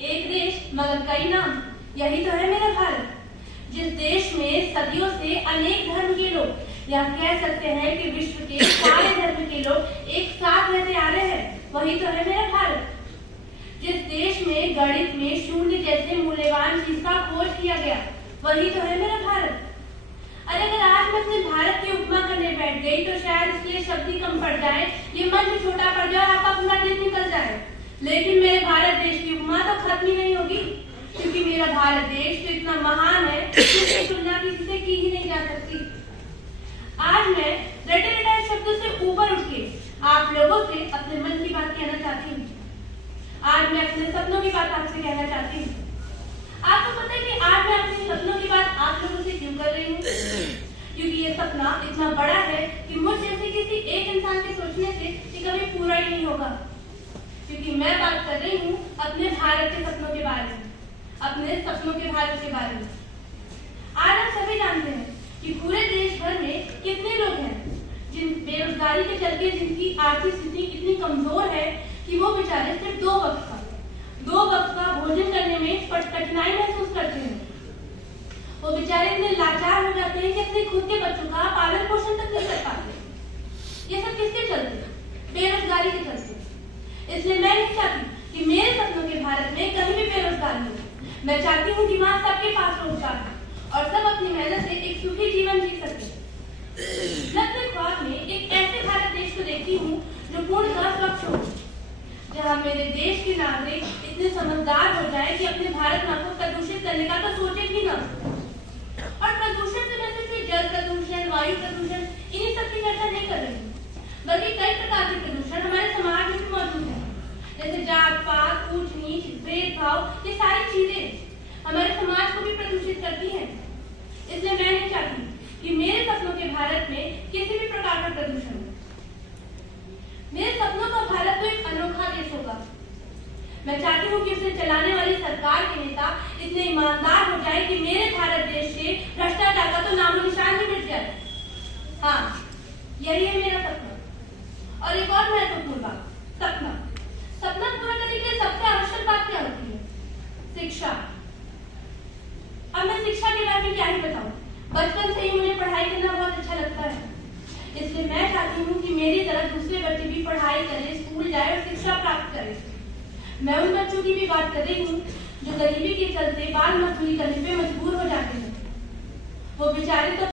एक देश मगर कई नाम, यही तो है मेरा भारत। जिस देश में सदियों से अनेक धर्म के लोग या कह सकते हैं कि विश्व के सारे धर्म के लोग एक साथ रहते आ रहे हैं, वही तो है मेरा भारत। जिस देश में गणित में शून्य जैसे मूल्यवान चीज का खोज किया गया, वही तो है मेरा भारत। अरे अगर आज मैं अपने भारत की उपमा करने बैठ गई तो शायद इसलिए शब्द ही कम पड़ जाए, ये मन भी छोटा पड़ जाए और आपका पूरा दिन निकल जाए। लेकिन मेरे भारत देश की उपमा तो खत्म ही नहीं होगी, क्योंकि मेरा भारत देश तो इतना महान है कि उसकी तुलना किसी से की ही नहीं जा सकती। आज मैं रटे रटाए शब्दों से ऊपर उठ के आप लोगों से अपने मन की बात कहना चाहती हूँ। आज मैं अपने सपनों की बात आपसे कहना चाहती हूँ। आपको पता है कि आज मैं अपने सपनों की बात आप लोगों से क्यों कर रही हूँ? क्योंकि ये सपना इतना बड़ा है कि मुझ जैसे किसी एक इंसान के सोचने से ये कभी पूरा ही नहीं होगा। क्योंकि मैं बात कर रही हूँ अपने भारत के सपनों के बारे में, अपने सपनों के भारत के बारे में। आज हम सभी जानते हैं कि पूरे देश भर में कितने लोग हैं जिन बेरोजगारी के चलते जिनकी आर्थिक स्थिति इतनी कमजोर है कि वो बेचारे सिर्फ दो वक्त का भोजन करने में कठिनाई महसूस करते हैं। वो बेचारे इतने लाचार हो जाते हैं कि अपने खुद के बच्चों का पालन पोषण तक नहीं कर पाते। ये सब किसके चलते? बेरोजगारी के चलते। इसलिए मैं नहीं चाहती कि मेरे सपनों के भारत में कहीं भी बेरोजगारी हो। मैं चाहती हूँ कि वहाँ सबके पास रोजगार हो और सब अपनी मेहनत से एक सुखी जीवन जी सके। मैं अपने ख्वाब में एक ऐसे भारत देश को देखती हूँ जो पूर्णतः स्वच्छ हो, जहाँ मेरे देश के नागरिक इतने समझदार हो जाए कि अपने भारत माँ को प्रदूषित करने का तो सोचे भी ना। और प्रदूषण से मैं सिर्फ जल प्रदूषण, वायु प्रदूषण इन्हीं सब की चर्चा नहीं कर रही हूँ, बल्कि कई प्रकार के प्रदूषण हमारे समाज में भी मौजूद है। जैसे जात पात, ऊंच नीच, भेदभाव, ये सारी चीजें हमारे समाज को भी प्रदूषित करती हैं। इसलिए मैं नहीं चाहती कि मेरे सपनों के भारत में किसी भी प्रकार का प्रदूषण हो। मेरे सपनों का भारत तो एक अनोखा देश होगा। मैं चाहती हूँ कि उसे चलाने वाली सरकार के नेता इतने ईमानदार हो जाए कि मेरे भारत देश से भ्रष्टाचार का तो नामो निशान ही मिट जाए। हाँ, यही है मेरा सपना। और एक और महत्वपूर्ण बात, सपना पूरा करने के लिए सबसे आवश्यक बात क्या होती है? शिक्षा। अब मैं शिक्षा के बारे में क्या ही बताऊं, बचपन से ही मुझे पढ़ाई करना बहुत अच्छा लगता है। इसलिए मैं चाहती हूँ कि मेरी तरह दूसरे बच्चे भी पढ़ाई करें, स्कूल जाए और शिक्षा प्राप्त करें। मैं उन बच्चों की भी बात कर रही हूँ जो गरीबी के चलते बाल मजदूरी करने पे मजबूर हो जाते हैं। वो बेचारे तो